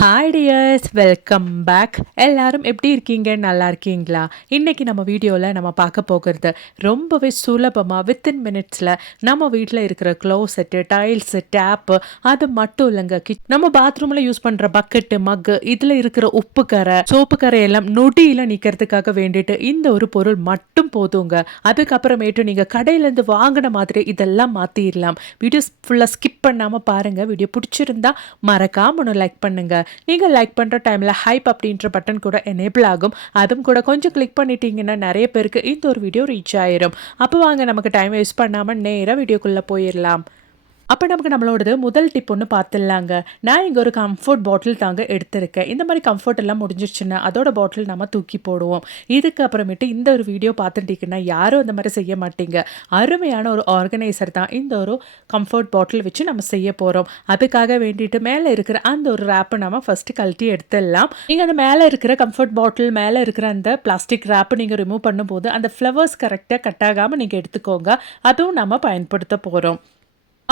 Hi tears welcome back எல்லாரும் எப்படி இருக்கீங்க? நல்லா இருக்கீங்களா? இன்றைக்கி நம்ம வீடியோவில் நம்ம பார்க்க போகிறது ரொம்பவே சுலபமாக வித்தின் மினிட்ஸில் நம்ம வீட்டில் இருக்கிற க்ளோசெட்டு டைல்ஸு டேப்பு அது மட்டும் இல்லைங்க. கிச் நம்ம பாத்ரூமில் யூஸ் பண்ணுற பக்கெட்டு மக்கு இதில் இருக்கிற உப்பு கரை சோப்பு கரை எல்லாம் நொடியில் நிற்கிறதுக்காக வேண்டிட்டு இந்த ஒரு பொருள் மட்டும் போதுங்க. அதுக்கப்புறமேட்டு நீங்கள் கடையிலேருந்து வாங்கின மாதிரி இதெல்லாம் மாற்றிடலாம் வீடியோஸ் ஃபுல்லாக ஸ்கிப் பண்ணாமல் பாருங்கள் வீடியோ பிடிச்சிருந்தா மறக்காம ஒன்று லைக் பண்ணுங்கள் நீங்கள் லைக் பண்ணுற டைமில் ஹைப் அப்படின்ற பட்டன் கூட எனேபிள் ஆகும். அதுவும் கூட கொஞ்சம் கிளிக் பண்ணிட்டீங்கன்னா நிறைய பேருக்கு இந்த ஒரு வீடியோ ரீச் ஆயிரும். அப்போ வாங்க நமக்கு டைம் வேஸ்ட் பண்ணாமல் நேராக வீடியோக்குள்ளே போயிடலாம் அப்போ நமக்கு நம்மளோடது முதல் டிப் ஒன்று பார்த்துடலாங்க நான் இங்கே ஒரு கம்ஃபர்ட் பாட்டில் தாங்க எடுத்திருக்கேன். இந்த மாதிரி கம்ஃபர்ட் எல்லாம் முடிஞ்சிருச்சுன்னா அதோட பாட்டில் நம்ம தூக்கி போடுவோம். இதுக்கு அப்புறமேட்டு இந்த ஒரு வீடியோ பார்த்துட்டீங்கன்னா யாரும் அந்த மாதிரி செய்ய மாட்டீங்க. அருமையான ஒரு ஆர்கனைசர் தான் இந்த ஒரு கம்ஃபர்ட் பாட்டில் வச்சு நம்ம செய்ய போகிறோம் அதுக்காக வேண்டிட்டு மேலே இருக்கிற அந்த ஒரு ரேப்பை நம்ம ஃபஸ்ட்டு கழட்டி எடுத்துடலாம். நீங்கள் அந்த மேலே இருக்கிற கம்ஃபர்ட் பாட்டில் மேலே இருக்கிற அந்த பிளாஸ்டிக் ரேப்பை நீங்கள் ரிமூவ் பண்ணும்போது அந்த ஃப்ளவர்ஸ் கரெக்டாக கட் ஆகாமல் நீங்கள் எடுத்துக்கோங்க. அதுவும் நம்ம பயன்படுத்த போகிறோம்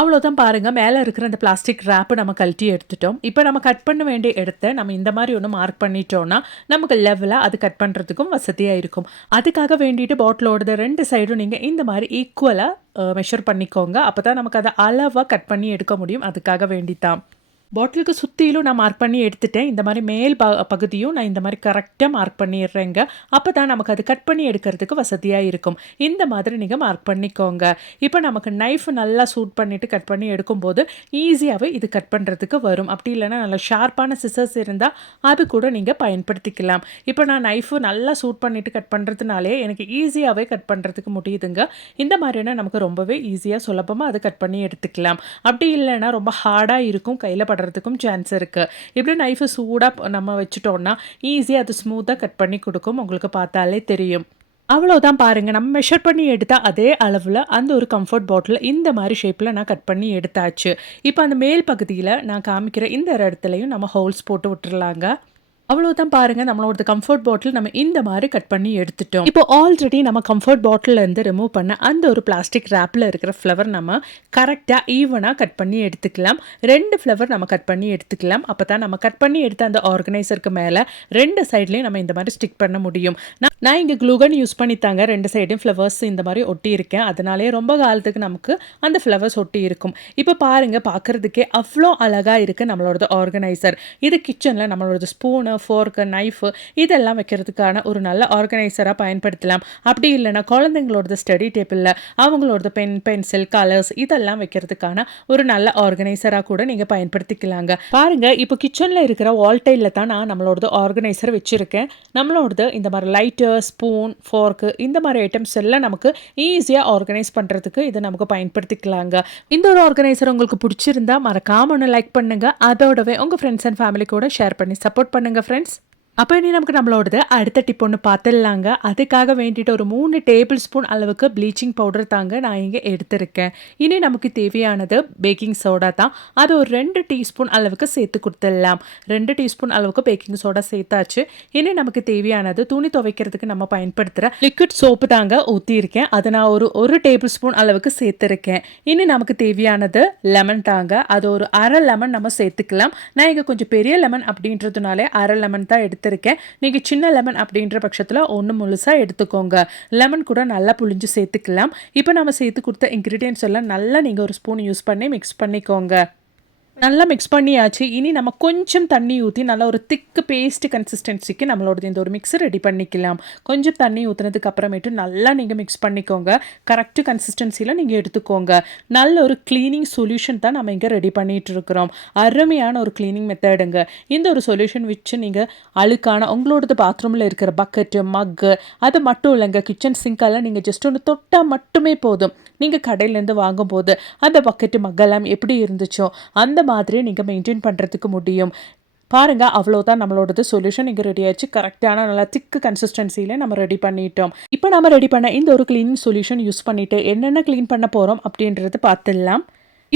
அவ்வளோதான் பாருங்கள் மேலே இருக்கிற அந்த பிளாஸ்டிக் ரேப்பு நம்ம கழட்டி எடுத்துட்டோம். இப்போ நம்ம கட் பண்ண வேண்டிய இடத்த நம்ம இந்த மாதிரி ஒன்று மார்க் பண்ணிட்டோம்னா நமக்கு லெவலாக அது கட் பண்ணுறதுக்கும் வசதியாக இருக்கும். அதுக்காக வேண்டிட்டு பாட்டிலோட ரெண்டு சைடும் நீங்கள் இந்த மாதிரி ஈக்குவலாக மெஷர் பண்ணிக்கோங்க. அப்போ தான் நமக்கு அதை அளவாக கட் பண்ணி எடுக்க முடியும். அதுக்காக வேண்டித்தான். பாட்டிலுக்கு சுற்றிலும் நான் மார்க் பண்ணி எடுத்துட்டேன். இந்த மாதிரி மேல் ப பகுதியும் நான் இந்த மாதிரி கரெக்டாக மார்க் பண்ணிடுறேங்க. அப்போ தான் நமக்கு அது கட் பண்ணி எடுக்கிறதுக்கு வசதியாக இருக்கும். இந்த மாதிரி நீங்கள் மார்க் பண்ணிக்கோங்க. இப்போ நமக்கு நைஃப் நல்லா சூட் பண்ணிவிட்டு கட் பண்ணி எடுக்கும்போது ஈஸியாகவே இது கட் பண்ணுறதுக்கு வரும். அப்படி இல்லைனா நல்லா ஷார்ப்பான சிசர்ஸ் இருந்தால் அது கூட நீங்கள் பயன்படுத்திக்கலாம். இப்போ நான் நைஃபு நல்லா சூட் பண்ணிவிட்டு கட் பண்ணுறதுனாலே எனக்கு ஈஸியாகவே கட் பண்ணுறதுக்கு முடியுதுங்க. இந்த மாதிரினா நமக்கு ரொம்பவே ஈஸியாக சுலபமாக அதை கட் பண்ணி எடுத்துக்கலாம். அப்படி இல்லைன்னா ரொம்ப ஹார்டாக இருக்கும் கையில் படுறதுக்கும் சான்ஸ் இருக்குது இப்படி நைஃபை சூடாக நம்ம வச்சுட்டோன்னா ஈஸியாக அது ஸ்மூத்தாக கட் பண்ணி கொடுக்கும். உங்களுக்கு பார்த்தாலே தெரியும். அவ்வளோதான் பாருங்கள் நம்ம மெஷர் பண்ணி எடுத்தால் அதே அளவில் அந்த ஒரு கம்ஃபர்ட் பாட்டில் இந்த மாதிரி ஷேப்பில் நான் கட் பண்ணி எடுத்தாச்சு. இப்போ அந்த மேல் பகுதியில் நான் காமிக்கிற இந்த இடத்துலையும் நம்ம ஹோல்ஸ் போட்டு விட்டுறலாங்க. அவ்வளோதான் பாருங்கள் நம்மளோட கம்ஃபர்ட் பாட்டில் நம்ம இந்த மாதிரி கட் பண்ணி எடுத்துட்டோம். இப்போ ஆல்ரெடி நம்ம கம்ஃபர்ட் பாட்டில் இருந்து ரிமூவ் பண்ண அந்த ஒரு பிளாஸ்டிக் ரேப்பில் இருக்கிற ஃப்ளவர் நம்ம கரெக்டாக ஈவனாக கட் பண்ணி எடுத்துக்கலாம். ரெண்டு ஃப்ளவர் நம்ம கட் பண்ணி எடுத்துக்கலாம். அப்போ தான் நம்ம கட் பண்ணி எடுத்த அந்த ஆர்கனைசருக்கு மேலே ரெண்டு சைட்லேயும் நம்ம இந்த மாதிரி ஸ்டிக் பண்ண முடியும். நான் நான் இங்கே க்ளூகன் யூஸ் பண்ணித்தாங்க ரெண்டு சைடும் ஃப்ளவர்ஸ் இந்த மாதிரி ஒட்டி இருக்கேன். அதனாலே ரொம்ப காலத்துக்கு நமக்கு அந்த ஃப்ளவர்ஸ் ஒட்டி இருக்கும். இப்போ பாருங்கள் பார்க்குறதுக்கே அவ்வளோ அழகாக இருக்குது நம்மளோட ஆர்கனைசர் இது கிச்சனில் நம்மளோட ஸ்பூனு ஃபோர்க்கு நைஃபு இதெல்லாம் வைக்கிறதுக்கான ஒரு நல்ல ஆர்கனைசராக பயன்படுத்தலாம். அப்படி இல்லைன்னா குழந்தைங்களோட ஸ்டடி டேபிளில் அவங்களோட பென் பென்சில் கலர்ஸ் இதெல்லாம் வைக்கிறதுக்கான ஒரு நல்ல ஆர்கனைசராக கூட நீங்கள் பயன்படுத்திக்கலாங்க. பாருங்கள் இப்போ கிச்சனில் இருக்கிற வால்டைலில் தான் நான் நம்மளோட ஆர்கனைசர் வச்சுருக்கேன். நம்மளோடது இந்த மாதிரி லைட்டு ஸ்பூன் ஃபோர்க்கு இந்த மாதிரி ஐட்டம்ஸ் எல்லாம் நமக்கு ஈஸியாக ஆர்கனைஸ் பண்ணுறதுக்கு இதை நமக்கு பயன்படுத்திக்கலாங்க. இந்த ஒரு ஆர்கனைசர் உங்களுக்கு பிடிச்சிருந்தா மறக்காம ஒன்று லைக் பண்ணுங்கள் அதோடவே உங்கள் ஃப்ரெண்ட்ஸ் அண்ட் ஃபேமிலி கூட ஷேர் பண்ணி சப்போர்ட் பண்ணுங்கள் ஃப்ரெண்ட்ஸ் அப்போ இனி நமக்கு நம்மளோடது அடுத்த டிப் ஒன்று பார்த்துடலாங்க அதுக்காக வேண்டிட்டு ஒரு மூணு டேபிள் ஸ்பூன் அளவுக்கு ப்ளீச்சிங் பவுடர் தாங்க நான் இங்கே எடுத்திருக்கேன். இனி நமக்கு தேவையானது பேக்கிங் சோடா தான். அது ஒரு ரெண்டு டீஸ்பூன் அளவுக்கு சேர்த்து கொடுத்துடலாம். ரெண்டு டீஸ்பூன் அளவுக்கு பேக்கிங் சோடா சேர்த்தாச்சு. இனி நமக்கு தேவையானது துணி துவைக்கிறதுக்கு நம்ம பயன்படுத்துகிற லிக்விட் சோப்பு தாங்க ஊற்றியிருக்கேன் அதை நான் ஒரு ஒரு டேபிள் ஸ்பூன் அளவுக்கு சேர்த்துருக்கேன். இனி நமக்கு தேவையானது லெமன் தாங்க. அது ஒரு அரை லெமன் நம்ம சேர்த்துக்கலாம். நான் இங்கே கொஞ்சம் பெரிய லெமன் அப்படின்றதுனாலே அரை லெமன் தான் எடுத்து எடுத்திருக்கேன். நீங்கள் சின்ன லெமன் அப்படின்ற பட்சத்தில் ஒன்று முழுசாக எடுத்துக்கோங்க. லெமன் கூட நல்லா புளிஞ்சு சேர்த்துக்கலாம். இப்போ நம்ம சேர்த்து கொடுத்த இன்க்ரீடியன்ஸ் எல்லாம் நல்லா நீங்கள் ஒரு ஸ்பூன் யூஸ் பண்ணி மிக்ஸ் பண்ணிக்கோங்க. நல்லா மிக்ஸ் பண்ணியாச்சு. இனி நம்ம கொஞ்சம் தண்ணி ஊற்றி நல்லா ஒரு திக்கு பேஸ்ட் கன்சிஸ்டன்சிக்கு நம்மளோட இந்த ஒரு மிக்ஸர் ரெடி பண்ணிக்கலாம். கொஞ்சம் தண்ணி ஊற்றுனதுக்கு அப்புறமேட்டு நல்லா நீங்கள் மிக்ஸ் பண்ணிக்கோங்க. கரெக்டு கன்சிஸ்டன்சியில் நீங்கள் எடுத்துக்கோங்க. நல்ல ஒரு க்ளீனிங் சொல்யூஷன் தான் நம்ம இங்கே ரெடி பண்ணிகிட்டு இருக்கிறோம். அருமையான ஒரு க்ளீனிங் மெத்தடுங்க இந்த ஒரு சொல்யூஷன் வச்சு நீங்கள் அழுக்கான உங்களோடது பாத்ரூமில் இருக்கிற பக்கெட்டு மக்கு அது மட்டும் இல்லைங்க. கிச்சன் சிங்கெல்லாம் நீங்கள் ஜஸ்ட் ஒன்று தொட்டால் மட்டுமே போதும். நீங்கள் கடையிலேருந்து வாங்கும்போது அந்த பக்கெட்டு மக்கெல்லாம் எப்படி இருந்துச்சோ அந்த மாதிரி நீங்கள் மெயின்டைன் பண்ணுறதுக்கு முடியும். பாருங்கள் அவ்வளோதான் நம்மளோடது சொல்யூஷன் இங்கே ரெடி ஆச்சு கரெக்டான நல்லா திக்கு கன்சிஸ்டன்சியில் நம்ம ரெடி பண்ணிட்டோம். இப்போ நம்ம ரெடி பண்ண இந்த ஒரு க்ளீனிங் சொல்யூஷன் யூஸ் பண்ணிவிட்டு என்னென்ன க்ளீன் பண்ண போகிறோம் அப்படின்றது பார்த்துடலாம்.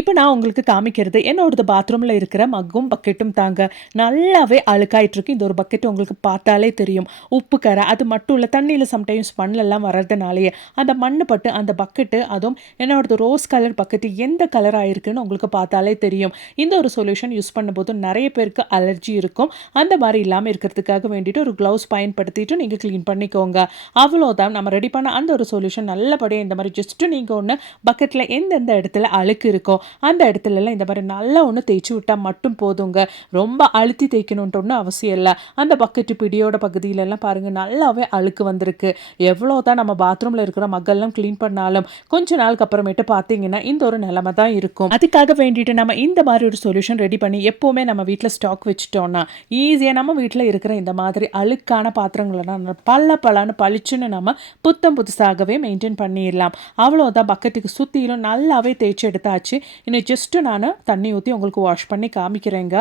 இப்போ நான் உங்களுக்கு காமிக்கிறது என்னோடது பாத்ரூமில் இருக்கிற மக்கும் பக்கெட்டும் தாங்க. நல்லாவே அழுக்காயிட்ருக்கு இந்த ஒரு பக்கெட் உங்களுக்கு பார்த்தாலே தெரியும். உப்பு கரை அது மட்டும் இல்லை தண்ணியில் சம்டைம்ஸ் மண்ணெல்லாம் வர்றதுனாலேயே. அந்த மண் பட்டு அந்த பக்கெட்டு அதுவும் என்னோடது ரோஸ் கலர் பக்கெட்டு எந்த கலர் இருக்குன்னு உங்களுக்கு பார்த்தாலே தெரியும். இந்த ஒரு சொல்யூஷன் யூஸ் பண்ணும்போது நிறைய பேருக்கு அலர்ஜி இருக்கும். அந்த மாதிரி இல்லாமல் இருக்கிறதுக்காக வேண்டிட்டு ஒரு க்ளவுஸ் பயன்படுத்திட்டு நீங்கள் க்ளீன் பண்ணிக்கோங்க. அவ்வளோதான் நம்ம ரெடி பண்ண அந்த ஒரு சொல்யூஷன் நல்லபடியாக இந்த மாதிரி ஜஸ்ட்டு நீங்கள் ஒன்று பக்கெட்டில் எந்தெந்த இடத்துல அழுக்கு இருக்கோ அந்த இடத்துலலாம் இந்த மாதிரி நல்லா ஒன்று தேய்ச்சி விட்டால் மட்டும் போதுங்க. ரொம்ப அழுத்தி தேய்க்கணுன்ட்டு ஒன்றும் அவசியம் இல்லை. அந்த பக்கெட்டு பிடியோட பகுதியிலலாம் பாருங்கள் நல்லாவே அழுக்கு வந்திருக்கு. எவ்வளோ தான் நம்ம பாத்ரூமில் இருக்கிற மக்கள்லாம் க்ளீன் பண்ணாலும் கொஞ்ச நாளுக்கு அப்புறமேட்டு பார்த்தீங்கன்னா இந்த ஒரு நிலமை தான் இருக்கும். அதுக்காக வேண்டிட்டு நம்ம இந்த மாதிரி ஒரு சொல்யூஷன் ரெடி பண்ணி எப்போவுமே நம்ம வீட்டில் ஸ்டாக் வச்சுட்டோம்னா ஈஸியாக நம்ம வீட்டில் இருக்கிற இந்த மாதிரி அழுக்கான பாத்திரங்களெல்லாம் பல்ல பலான்னு பளிச்சுன்னு நம்ம புத்தம் புதுசாகவே மெயின்டைன் பண்ணிடலாம். அவ்வளோதான் பக்கெட்டுக்கு சுற்றிலும் நல்லாவே தேய்ச்சி எடுத்தாச்சு. இன்னும் ஜஸ்ட்டு நான் தண்ணி ஊற்றி உங்களுக்கு வாஷ் பண்ணி காமிக்கிறேங்க.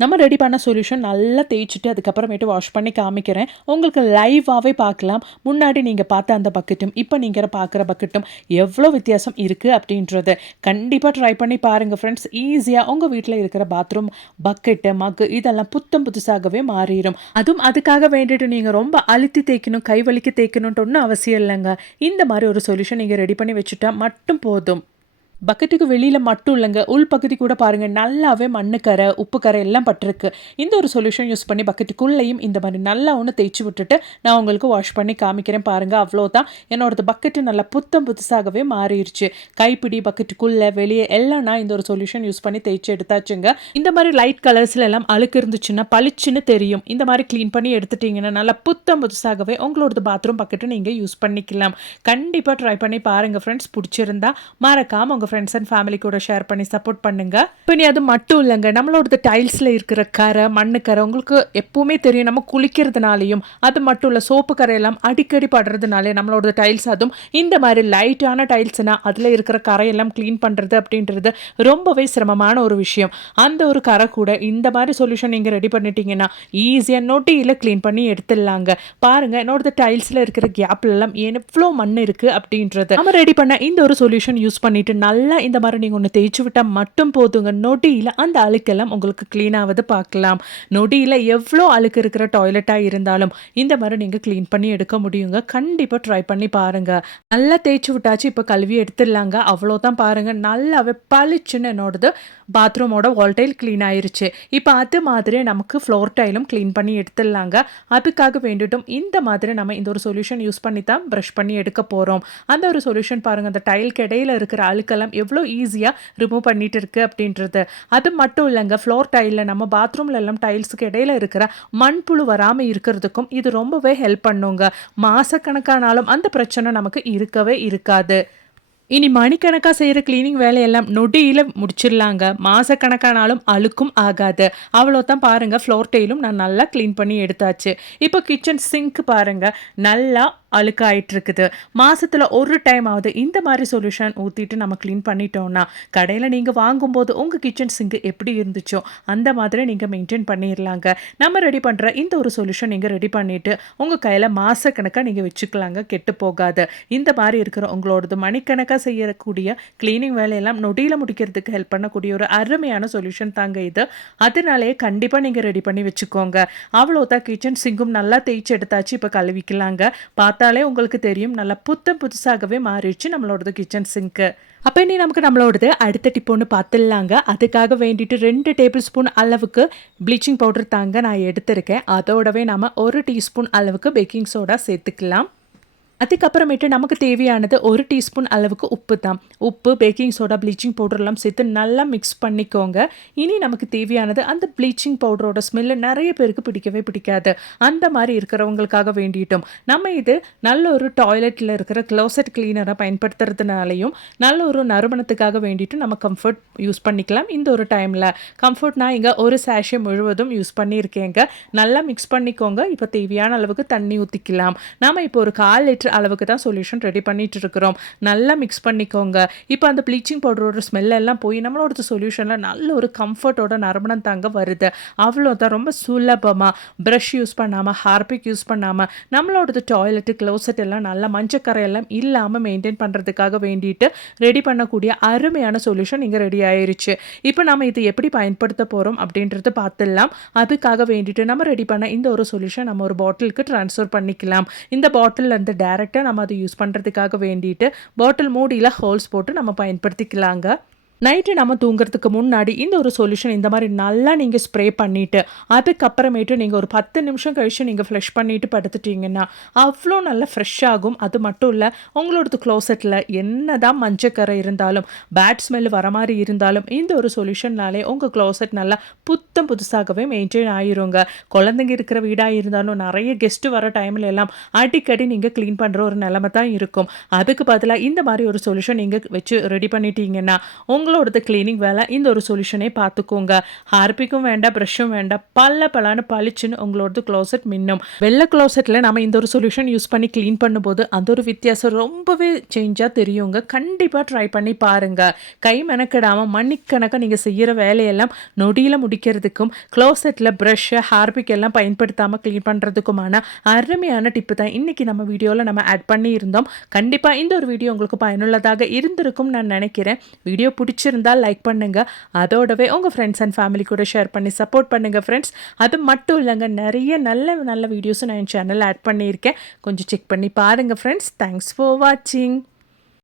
நம்ம ரெடி பண்ண சொல்யூஷன் நல்லா தேய்ச்சிட்டு அதுக்கப்புறமேட்டு வாஷ் பண்ணி காமிக்கிறேன். உங்களுக்கு லைவாகவே பார்க்கலாம். முன்னாடி நீங்கள் பார்த்த அந்த பக்கெட்டும் இப்போ நீங்கள் பார்க்குற பக்கெட்டும் எவ்வளோ வித்தியாசம் இருக்குது அப்படின்றது கண்டிப்பாக ட்ரை பண்ணி பாருங்கள் ஃப்ரெண்ட்ஸ் ஈஸியாக உங்கள் வீட்டில் இருக்கிற பாத்ரூம் பக்கெட்டு மக்கு இதெல்லாம் புத்தம் புதுசாகவே மாறிடும் அதுவும் அதுக்காக வேண்டிட்டு நீங்கள் ரொம்ப அழுத்தி தேய்க்கணும் கை வலிக்கு தேய்க்கணுன்ட்டு ஒன்றும் அவசியம் இல்லைங்க. இந்த மாதிரி ஒரு சொல்யூஷன் நீங்கள் ரெடி பண்ணி வச்சுட்டா மட்டும் போதும். பக்கெட்டுக்கு வெளியில் மட்டும் இல்லைங்க. உள் பகுதி கூட பாருங்கள் நல்லாவே மண்ணுக்கரை உப்பு கரை எல்லாம் பட்டிருக்கு. இந்த ஒரு சொல்யூஷன் யூஸ் பண்ணி பக்கெட்டுக்குள்ளேயும் இந்த மாதிரி நல்லா ஒன்று தேய்ச்சி விட்டுட்டு நான் உங்களுக்கு வாஷ் பண்ணி காமிக்கிறேன் பாருங்கள் அவ்வளோதான். என்னோடது பக்கெட்டு நல்லா புத்தம் புதுசாகவே மாறிடுச்சு. கைப்பிடி பக்கெட்டுக்குள்ளே வெளியே எல்லாம் நான் இந்த ஒரு சொல்யூஷன் யூஸ் பண்ணி தேய்ச்சி எடுத்தாச்சுங்க. இந்த மாதிரி லைட் கலர்ஸில் எல்லாம் அழுக்கு இருந்துச்சுன்னா பளிச்சுன்னு தெரியும். இந்த மாதிரி க்ளீன் பண்ணி எடுத்துட்டிங்கன்னா நல்லா புத்தம் புதுசாகவே உங்களோடது பாத்ரூம் பக்கெட்டு நீங்கள் யூஸ் பண்ணிக்கலாம். கண்டிப்பாக ட்ரை பண்ணி பாருங்கள் ஃப்ரெண்ட்ஸ் பிடிச்சிருந்தா மறக்காமல் உங்கள் ஃப்ரெண்ட்ஸ் அண்ட் ஃபேமிலி கூட ஷேர் பண்ணி சப்போர்ட் பண்ணுங்க. இப்போ நீ அது மட்டும் இல்லைங்க. நம்மளோட டைல்ஸில் இருக்கிற கரை மண்ணு கரை உங்களுக்கு எப்பவுமே தெரியும். நம்ம குளிக்கிறதுனாலையும் அது மட்டும் இல்லை சோப்பு கரையெல்லாம் அடிக்கடி படுறதுனாலே நம்மளோட டைல்ஸ் அதுவும் இந்த மாதிரி லைட்டான டைல்ஸ்னால் அதில் இருக்கிற கரையெல்லாம் க்ளீன் பண்ணுறது அப்படின்றது ரொம்பவே சிரமமான ஒரு விஷயம். அந்த ஒரு கரை கூட இந்த மாதிரி சொல்யூஷன் நீங்கள் ரெடி பண்ணிட்டீங்கன்னா ஈஸியாக நொட்டியில் க்ளீன் பண்ணி எடுத்துடலாங்க. பாருங்க என்னோட டைல்ஸில் இருக்கிற கேப்லெல்லாம் எவ்வளோ மண் இருக்குது அப்படின்றது. நம்ம ரெடி பண்ண இந்த ஒரு சொல்யூஷன் யூஸ் பண்ணிட்டு நல்லா நல்லா இந்த மாதிரி நீங்கள் ஒன்று தேய்ச்சி விட்டால் மட்டும் போதுங்க. நொடியில் அந்த அழுக்கெல்லாம் உங்களுக்கு க்ளீன் ஆகுது பார்க்கலாம். நொடியில் எவ்வளோ அழுக்கு இருக்கிற டாய்லெட்டாக இருந்தாலும் இந்த மாதிரி நீங்கள் க்ளீன் பண்ணி எடுக்க முடியுங்க. கண்டிப்பாக ட்ரை பண்ணி பாருங்கள் நல்லா தேய்ச்சி விட்டாச்சு இப்போ கழுவி எடுத்துடலாங்க. அவ்வளோதான் பாருங்கள் நல்லாவே பளிச்சுன்னு என்னோடது பாத்ரூமோட வால் டைல் க்ளீன் ஆயிருச்சு. இப்போ அது மாதிரி நமக்கு ஃப்ளோர் டைலும் க்ளீன் பண்ணி எடுத்துடலாங்க. அதுக்காக வேண்டிட்டும் இந்த மாதிரி நம்ம இந்த ஒரு சொல்யூஷன் யூஸ் பண்ணி தான் ப்ரஷ் பண்ணி எடுக்க போகிறோம் அந்த ஒரு சொல்யூஷன் பாருங்கள் அந்த டைலுக்கு இடையில இருக்கிற அழுக்கெல்லாம் எவ்வளோ ஈஸியாக ரிமூவ் பண்ணிட்டு இருக்கு அப்படின்றது. அது மட்டும் இல்லைங்க ஃப்ளோர் டைலில் நம்ம பாத்ரூம்ல எல்லாம் டைல்ஸுக்கு இடையில இருக்கிற மண்புழு வராமல் இருக்கிறதுக்கும் இது ரொம்பவே ஹெல்ப் பண்ணுங்க. மாசக்கணக்கானாலும் அந்த பிரச்சனை நமக்கு இருக்கவே இருக்காது. இனி மணிக்கணக்காக செய்கிற கிளீனிங் வேலையெல்லாம் நொடியில் முடிச்சிடலாங்க. மாதக்கணக்கானாலும் அழுக்கும் ஆகாது. அவ்வளோதான் பாருங்கள் ஃப்ளோர் டெய்லும் நான் நல்லா க்ளீன் பண்ணி எடுத்தாச்சு. இப்போ கிச்சன் சிங்க் பாருங்கள் நல்லா அழுக்காயிட்டு இருக்குது மாதத்தில் ஒரு டைம் ஆகுது இந்த மாதிரி சொல்யூஷன் ஊற்றிட்டு நம்ம க்ளீன் பண்ணிட்டோம்னா கடையில் நீங்கள் வாங்கும்போது உங்கள் கிச்சன் சிங்க் எப்படி இருந்துச்சோ அந்த மாதிரி நீங்கள் மெயின்டைன் பண்ணிடலாங்க நம்ம ரெடி பண்ணுற இந்த ஒரு சொல்யூஷன் நீங்கள் ரெடி பண்ணிவிட்டு உங்கள் கையில் மாதக்கணக்காக நீங்கள் வச்சுக்கலாங்க கெட்டு போகாது. இந்த மாதிரி இருக்கிற உங்களோடது மணிக்கணக்காக செய்யக்கூடிய க்ளீனிங் வேலையெல்லாம் நொடியில் முடிக்கிறதுக்கு ஹெல்ப் பண்ணக்கூடிய ஒரு அருமையான சொல்யூஷன் தாங்க இது. அதனாலேயே கண்டிப்பாக நீங்கள் ரெடி பண்ணி வச்சுக்கோங்க. அவ்வளோதான் கிச்சன் சிங்கும் நல்லா தேய்ச்சி எடுத்தாச்சு இப்போ கழுவிக்கலாங்க. பார்த்து பார்த்தாலே உங்களுக்கு தெரியும். நல்லா புத்தம் புதுசாகவே மாறிடுச்சு நம்மளோடது கிச்சன் சிங்க்கு அப்போ இனி நமக்கு நம்மளோடது அடுத்த டிப்போன்னு பார்த்துடலாங்க. அதுக்காக வேண்டிட்டு ரெண்டு டேபிள் ஸ்பூன் அளவுக்கு ப்ளீச்சிங் பவுடர் தாங்க நான் எடுத்திருக்கேன். அதோடவே நம்ம ஒரு டீஸ்பூன் அளவுக்கு பேக்கிங் சோடா சேர்த்துக்கலாம். அதுக்கப்புறமேட்டு நமக்கு தேவையானது ஒரு டீஸ்பூன் அளவுக்கு உப்பு தான் உப்பு பேக்கிங் சோடா ப்ளீச்சிங் பவுடர்லாம் சேர்த்து நல்லா மிக்ஸ் பண்ணிக்கோங்க. இனி நமக்கு தேவையானது அந்த ப்ளீச்சிங் பவுடரோட ஸ்மெல்லு நிறைய பேருக்கு பிடிக்கவே பிடிக்காது. அந்த மாதிரி இருக்கிறவங்களுக்காக வேண்டிட்டோம். நம்ம இது நல்ல ஒரு டாய்லெட்டில் இருக்கிற க்ளோசட் கிளீனரை பயன்படுத்துறதுனாலையும் நல்ல ஒரு நறுமணத்துக்காக வேண்டிட்டு நம்ம கம்ஃபர்ட் யூஸ் பண்ணிக்கலாம் இந்த ஒரு டைமில் கம்ஃபர்ட் நான் இங்கே ஒரு சேஷே முழுவதும் யூஸ் பண்ணியிருக்கேங்க. நல்லா மிக்ஸ் பண்ணிக்கோங்க. இப்போ தேவையான அளவுக்கு தண்ணி ஊற்றிக்கலாம் நம்ம இப்போ ஒரு கால் லிட்டர் அளவுக்கு தான் சொல்யூஷன் ரெடி பண்ணிட்டு இருக்கிறோம் நல்லா மிக்ஸ் பண்ணிக்கோங்க. இப்போ அந்த ப்ளீச்சிங் பவுடரோட ஸ்மெல் எல்லாம் போய் நம்மளோட சொல்யூஷனில் நல்ல ஒரு கம்ஃபர்ட்டோட நறுமணம் தாங்க வருது. அவ்வளோதான் ரொம்ப சுலபமாக ப்ரஷ் யூஸ் பண்ணாமல் ஹார்பிக் யூஸ் பண்ணாமல் நம்மளோடது டாய்லெட்டு க்ளோசெட் எல்லாம் நல்லா மஞ்சக்கரை எல்லாம் இல்லாமல் மெயின்டைன் பண்ணுறதுக்காக வேண்டிட்டு ரெடி பண்ணக்கூடிய அருமையான சொல்யூஷன் இங்கே ரெடி ஆயிருச்சு. இப்போ நம்ம இது எப்படி பயன்படுத்த போகிறோம் அப்படின்றத பார்த்துடலாம். அதுக்காக வேண்டிட்டு நம்ம ரெடி பண்ண இந்த ஒரு சொல்யூஷன் நம்ம ஒரு பாட்டிலுக்கு ட்ரான்ஸ்ஃபர் பண்ணிக்கலாம். இந்த பாட்டில் இருந்து டைரெக்டாக நம்ம அதை யூஸ் பண்ணுறதுக்காக வேண்டிட்டு பாட்டில் மூடியில் ஹோல்ஸ் போட்டு நம்ம பயன்படுத்திக்கலாங்க. நைட்டு நம்ம தூங்குறதுக்கு முன்னாடி இந்த ஒரு சொல்யூஷன் இந்த மாதிரி நல்லா நீங்கள் ஸ்ப்ரே பண்ணிவிட்டு அதுக்கப்புறமேட்டு நீங்கள் ஒரு பத்து நிமிஷம் கழித்து நீங்கள் ஃப்ரெஷ் பண்ணிவிட்டு படுத்துட்டீங்கன்னா அவ்வளோ நல்லா ஃப்ரெஷ் ஆகும். அது மட்டும் இல்லை உங்களோடது க்ளோசெட்டில் என்ன தான் மஞ்சக்கரை இருந்தாலும் பேட் ஸ்மெல் வர மாதிரி இருந்தாலும் இந்த ஒரு சொல்யூஷன்னாலே உங்கள் க்ளோசெட் நல்லா புத்தம் புதுசாகவே மெயின்டைன் ஆயிருங்க. குழந்தைங்க இருக்கிற வீடாக இருந்தாலும் நிறைய கெஸ்ட்டு வர டைமில் எல்லாம் அடிக்கடி நீங்கள் க்ளீன் பண்ணுற ஒரு நிலமை தான் இருக்கும். அதுக்கு பதிலாக இந்த மாதிரி ஒரு சொல்யூஷன் நீங்கள் வச்சு ரெடி பண்ணிட்டீங்கன்னா உங்கள் உங்களோடது கிளீனிங் வேலை இந்த ஒரு சொல்யூஷனே பார்த்துக்கோங்க. ஹார்பிக்கும் வேண்டாம் ப்ரஷ்ஷும் வேண்டாம் பல்ல பலான்னு பளிச்சுன்னு உங்களோடது க்ளோசெட் மின்னும். வெள்ளை க்ளோசெட்டில் நம்ம இந்த ஒரு சொல்யூஷன் யூஸ் பண்ணி க்ளீன் பண்ணும்போது அந்த ஒரு வித்தியாசம் ரொம்பவே சேஞ்சாக தெரியுங்க. கண்டிப்பாக ட்ரை பண்ணி பாருங்கள் கை மெனக்கிடாமல் மணிக்கணக்காக நீங்கள் செய்கிற வேலையெல்லாம் நொடியில் முடிக்கிறதுக்கும் க்ளோசெட்டில் ப்ரஷ்ஷு ஹார்பிக் எல்லாம் பயன்படுத்தாமல் க்ளீன் பண்ணுறதுக்குமான அருமையான டிப்பு தான் இன்றைக்கி நம்ம வீடியோவில் நம்ம ஆட் பண்ணியிருந்தோம். கண்டிப்பாக இந்த ஒரு வீடியோ உங்களுக்கு பயனுள்ளதாக இருந்திருக்கும் நான் நினைக்கிறேன். வீடியோ பிடிச்சி பிடிச்சிருந்தால் லைக் பண்ணுங்கள் அதோடவே உங்கள் ஃப்ரெண்ட்ஸ் அண்ட் ஃபேமிலி கூட ஷேர் பண்ணி சப்போர்ட் பண்ணுங்கள் ஃப்ரெண்ட்ஸ் அது மட்டும் இல்லைங்க நிறைய நல்ல நல்ல வீடியோஸும் நான் என் சேனல் ஆட் பண்ணியிருக்கேன். கொஞ்சம் செக் பண்ணி பாருங்கள் ஃப்ரெண்ட்ஸ் தேங்க்ஸ் ஃபார் வாட்சிங்